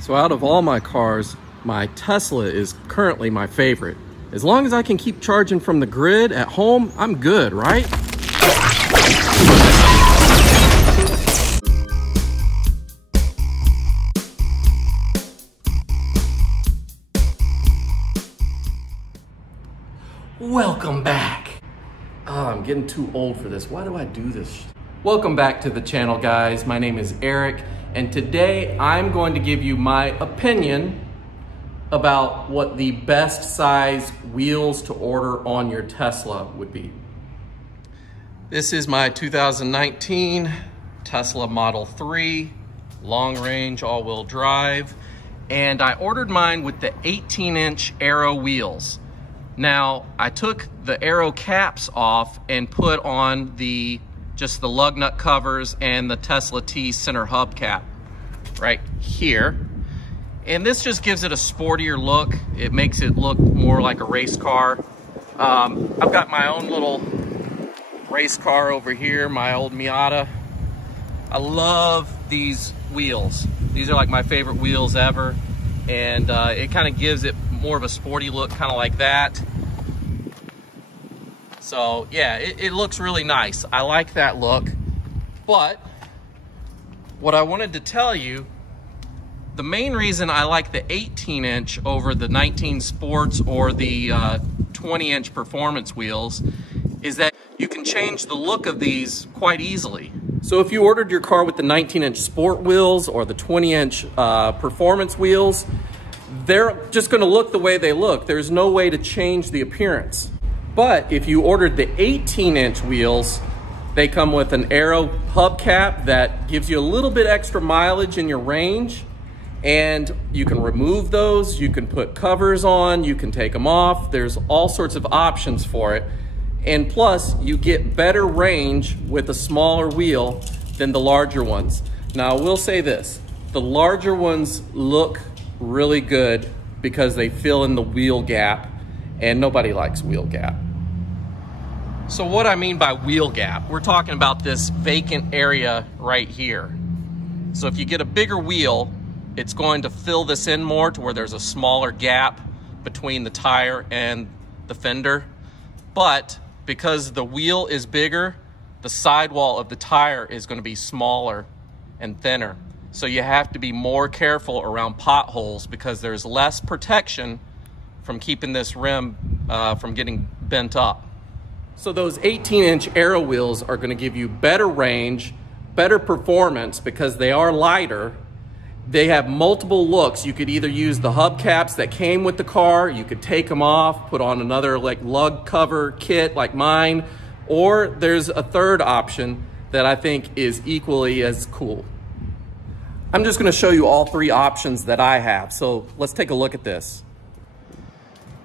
So out of all my cars, my Tesla is currently my favorite. As long as I can keep charging from the grid at home, I'm good, right? Welcome back. Oh, I'm getting too old for this. Why do I do this? Welcome back to the channel, guys. My name is Eric, and today I'm going to give you my opinion about what the best size wheels to order on your Tesla would be. This is my 2019 Tesla Model 3, long range, all-wheel drive, and I ordered mine with the 18-inch Aero wheels. Now, I took the Aero caps off and put on just the lug nut covers and the Tesla T center hubcap right here. And this just gives it a sportier look. It makes it look more like a race car. I've got my own little race car over here, my old Miata. I love these wheels. These are like my favorite wheels ever. And it kind of gives it more of a sporty look, kind of like that. So yeah, it looks really nice. I like that look. But what I wanted to tell you, the main reason I like the 18-inch over the 19 Sports or the 20-inch performance wheels is that you can change the look of these quite easily. So if you ordered your car with the 19-inch Sport wheels or the 20-inch performance wheels, they're just going to look the way they look. There's no way to change the appearance. But if you ordered the 18-inch wheels, they come with an Aero hubcap that gives you a little bit extra mileage in your range, and you can remove those, you can put covers on, you can take them off. There's all sorts of options for it. And plus, you get better range with a smaller wheel than the larger ones. Now, I will say this, the larger ones look really good because they fill in the wheel gap, and nobody likes wheel gap. So what I mean by wheel gap, we're talking about this vacant area right here. So if you get a bigger wheel, it's going to fill this in more to where there's a smaller gap between the tire and the fender. But because the wheel is bigger, the sidewall of the tire is going to be smaller and thinner. So you have to be more careful around potholes because there's less protection from keeping this rim from getting bent up. So those 18-inch Aero wheels are going to give you better range, better performance because they are lighter. They have multiple looks. You could either use the hubcaps that came with the car, you could take them off, put on another like lug cover kit like mine, or there's a third option that I think is equally as cool. I'm just going to show you all three options that I have. So let's take a look at this.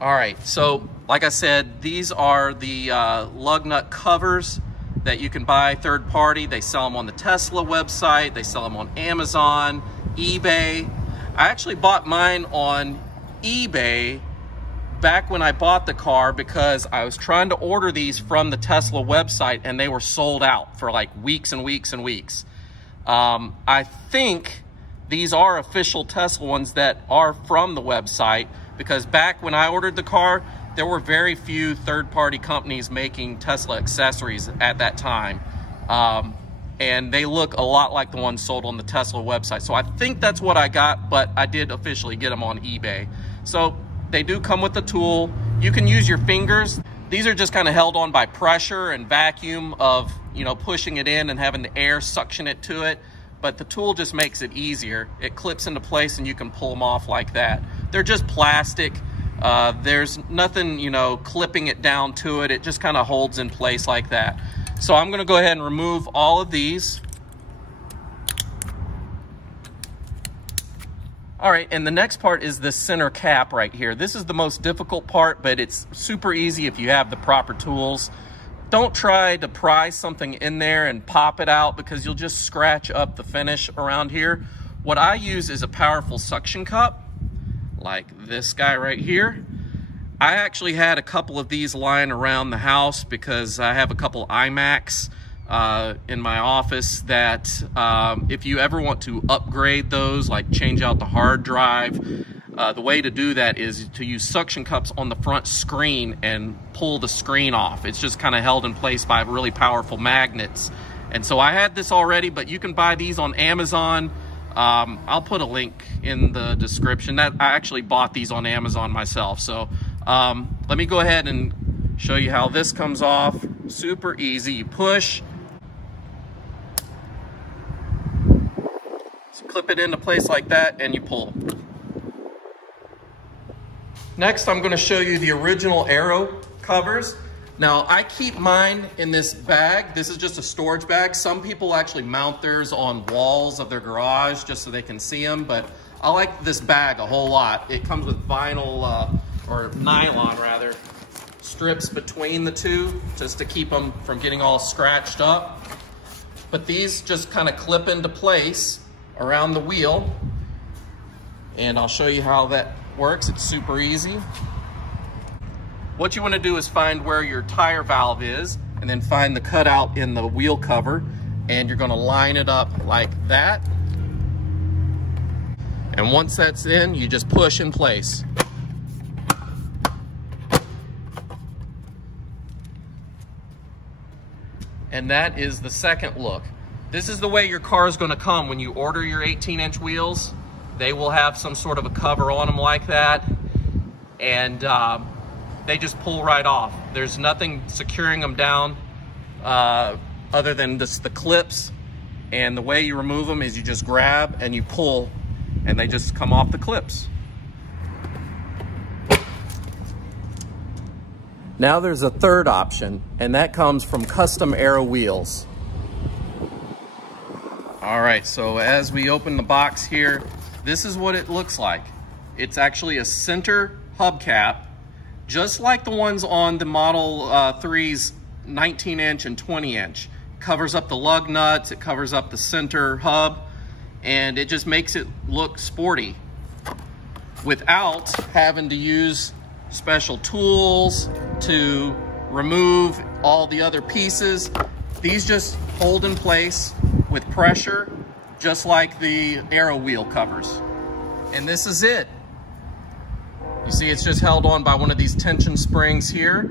All right, so like I said, these are the lug nut covers that you can buy third party. They sell them on the Tesla website. They sell them on Amazon, eBay. I actually bought mine on eBay back when I bought the car because I was trying to order these from the Tesla website and they were sold out for like weeks and weeks and weeks. I think these are official Tesla ones that are from the website because back when I ordered the car, there were very few third-party companies making Tesla accessories at that time. And they look a lot like the ones sold on the Tesla website. So I think that's what I got, but I did officially get them on eBay. So they do come with a tool. You can use your fingers. These are just kind of held on by pressure and vacuum of, you know, pushing it in and having the air suction it to it. But the tool just makes it easier. It clips into place and you can pull them off like that. They're just plastic. There's nothing, you know, clipping it down to it. It just kind of holds in place like that. So I'm going to go ahead and remove all of these. All right, and the next part is this center cap right here. This is the most difficult part, but it's super easy if you have the proper tools. Don't try to pry something in there and pop it out because you'll just scratch up the finish around here. What I use is a powerful suction cup, like this guy right here. I actually had a couple of these lying around the house because I have a couple iMacs in my office that if you ever want to upgrade those, like change out the hard drive, the way to do that is to use suction cups on the front screen and pull the screen off. It's just kind of held in place by really powerful magnets. And so I had this already, but you can buy these on Amazon. I'll put a link in the description. I actually bought these on Amazon myself. So let me go ahead and show you how this comes off. Super easy. You push, so clip it into place like that, and you pull. Next, I'm going to show you the original Aero covers. Now, I keep mine in this bag. This is just a storage bag. Some people actually mount theirs on walls of their garage just so they can see them, but I like this bag a whole lot. It comes with vinyl, or nylon rather, strips between the two just to keep them from getting all scratched up. But these just kind of clip into place around the wheel, and I'll show you how that works. It's super easy. What you want to do is find where your tire valve is, and then find the cutout in the wheel cover, and you're going to line it up like that. And once that's in, you just push in place. And that is the second look. This is the way your car is going to come when you order your 18-inch wheels. They will have some sort of a cover on them like that, and they just pull right off. There's nothing securing them down other than just the clips, and the way you remove them is you just grab and you pull, and they just come off the clips. Now there's a third option, and that comes from Custom Aero Wheels. All right, so as we open the box here, this is what it looks like. It's actually a center hubcap, just like the ones on the Model 3's 19-inch and 20-inch. Covers up the lug nuts, it covers up the center hub, and it just makes it look sporty without having to use special tools to remove all the other pieces. These just hold in place with pressure, just like the Aero wheel covers. And this is it. You see, it's just held on by one of these tension springs here,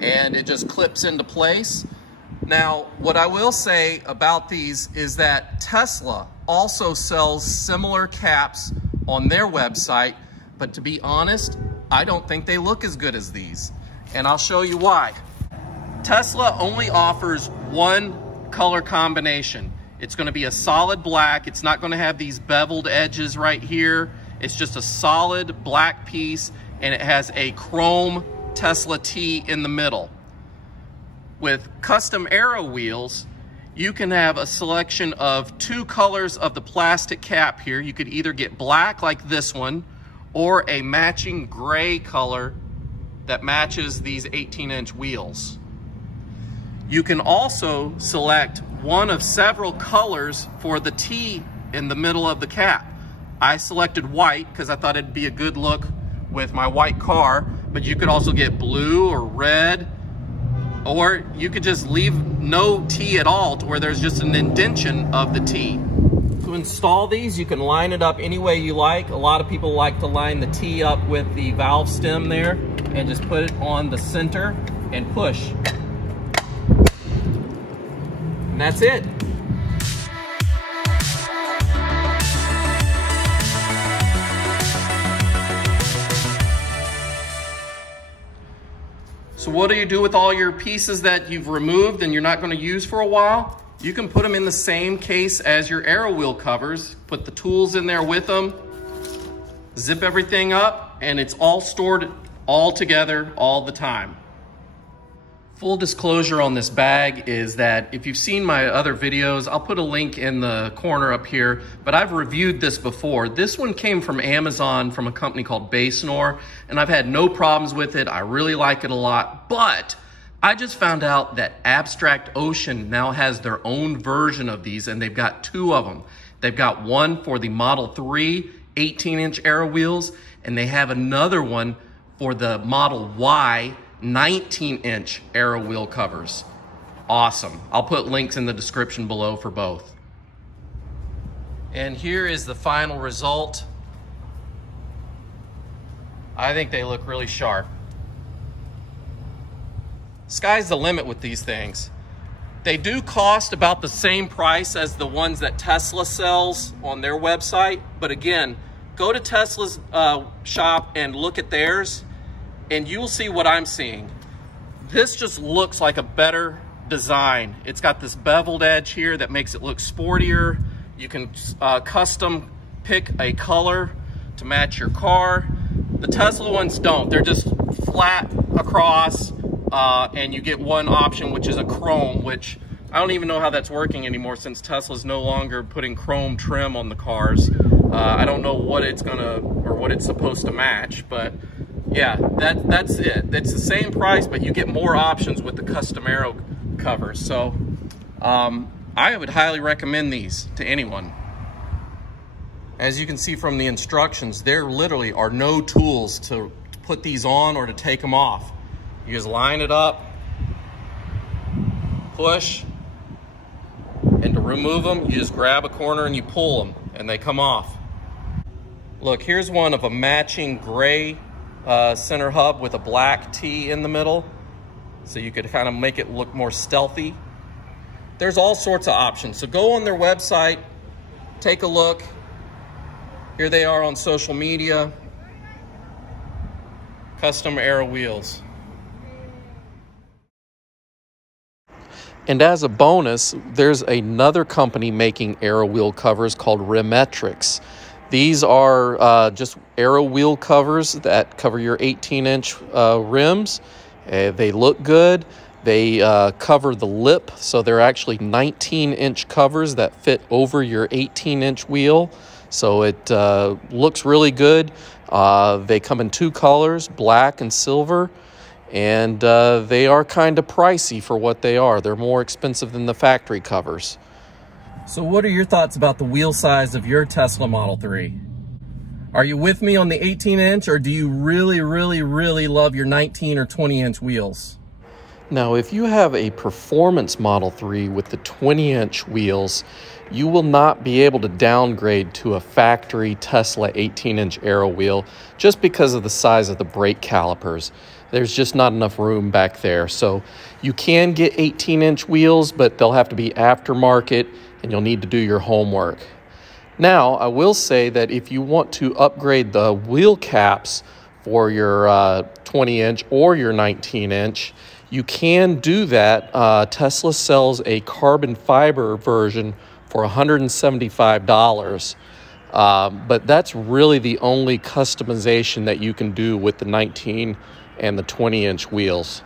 and it just clips into place. Now, what I will say about these is that Tesla also sells similar caps on their website, but to be honest, I don't think they look as good as these. And I'll show you why. Tesla only offers one color combination. It's going to be a solid black. It's not going to have these beveled edges right here. It's just a solid black piece, and it has a chrome Tesla T in the middle. With Custom Aero Wheels, you can have a selection of two colors of the plastic cap here. You could either get black like this one, or a matching gray color that matches these 18-inch wheels. You can also select one of several colors for the T in the middle of the cap. I selected white because I thought it'd be a good look with my white car, but you could also get blue or red, or you could just leave no T at all to where there's just an indentation of the T. To install these, you can line it up any way you like. A lot of people like to line the T up with the valve stem there and just put it on the center and push. And that's it. So what do you do with all your pieces that you've removed and you're not going to use for a while? You can put them in the same case as your Aero wheel covers, put the tools in there with them, zip everything up, and it's all stored all together all the time. Full disclosure on this bag is that if you've seen my other videos, I'll put a link in the corner up here, but I've reviewed this before. This one came from Amazon from a company called Basenor, and I've had no problems with it. I really like it a lot, but I just found out that Abstract Ocean now has their own version of these, and they've got two of them. They've got one for the Model 3 18-inch Aero wheels, and they have another one for the Model Y 19-inch Aero wheel covers. awesome. I'll put links in the description below for both. And here is the final result. I think they look really sharp. Sky's the limit with these things. They do cost about the same price as the ones that Tesla sells on their website. But again, go to Tesla's shop and look at theirs, and you'll see what I'm seeing. This just looks like a better design. It's got this beveled edge here that makes it look sportier. You can custom pick a color to match your car. The Tesla ones don't. They're just flat across, and you get one option, which is a chrome, which I don't even know how that's working anymore since Tesla's no longer putting chrome trim on the cars. I don't know what it's gonna, or what it's supposed to match, but yeah, that's it. It's the same price, but you get more options with the Custom Aero covers. So I would highly recommend these to anyone. As you can see from the instructions, there literally are no tools to put these on or to take them off. You just line it up, push, and to remove them, you just grab a corner and you pull them, and they come off. Look, here's one of a matching gray center hub with a black T in the middle, so you could kind of make it look more stealthy. There's all sorts of options, so go on their website, take a look. Here they are on social media. Custom Aero Wheels. And as a bonus, there's another company making aero wheel covers called Remetrics. These are just aero wheel covers that cover your 18-inch rims. They look good. They cover the lip, so they're actually 19-inch covers that fit over your 18-inch wheel. So it looks really good. They come in two colors, black and silver, and they are kind of pricey for what they are. They're more expensive than the factory covers. So what are your thoughts about the wheel size of your Tesla Model 3? Are you with me on the 18-inch, or do you really, really, really love your 19 or 20-inch wheels? Now, if you have a performance Model 3 with the 20-inch wheels, you will not be able to downgrade to a factory Tesla 18-inch aero wheel just because of the size of the brake calipers. There's just not enough room back there. So you can get 18-inch wheels, but they'll have to be aftermarket, and you'll need to do your homework. Now, I will say that if you want to upgrade the wheel caps for your 20-inch or your 19-inch, you can do that. Tesla sells a carbon fiber version for $175, but that's really the only customization that you can do with the 19 and the 20-inch wheels.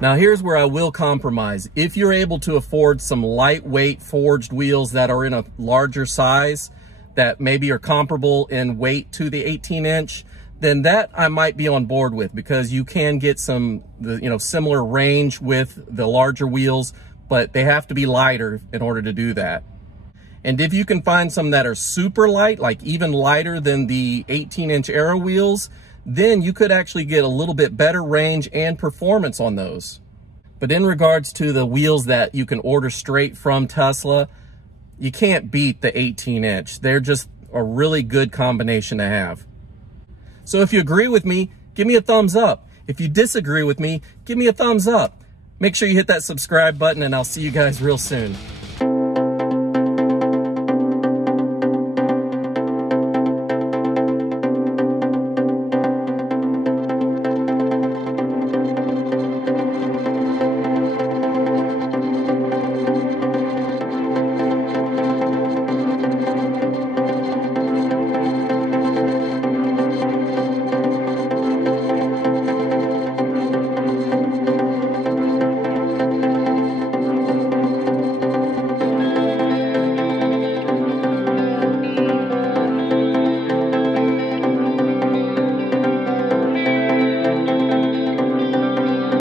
Now here's where I will compromise. If you're able to afford some lightweight forged wheels that are in a larger size, that maybe are comparable in weight to the 18-inch, then that I might be on board with, because you can get some, similar range with the larger wheels, but they have to be lighter in order to do that. And if you can find some that are super light, like even lighter than the 18-inch aero wheels, then you could actually get a little bit better range and performance on those. But in regards to the wheels that you can order straight from Tesla, you can't beat the 18-inch. They're just a really good combination to have. So if you agree with me, give me a thumbs up. If you disagree with me, give me a thumbs up. Make sure you hit that subscribe button, and I'll see you guys real soon.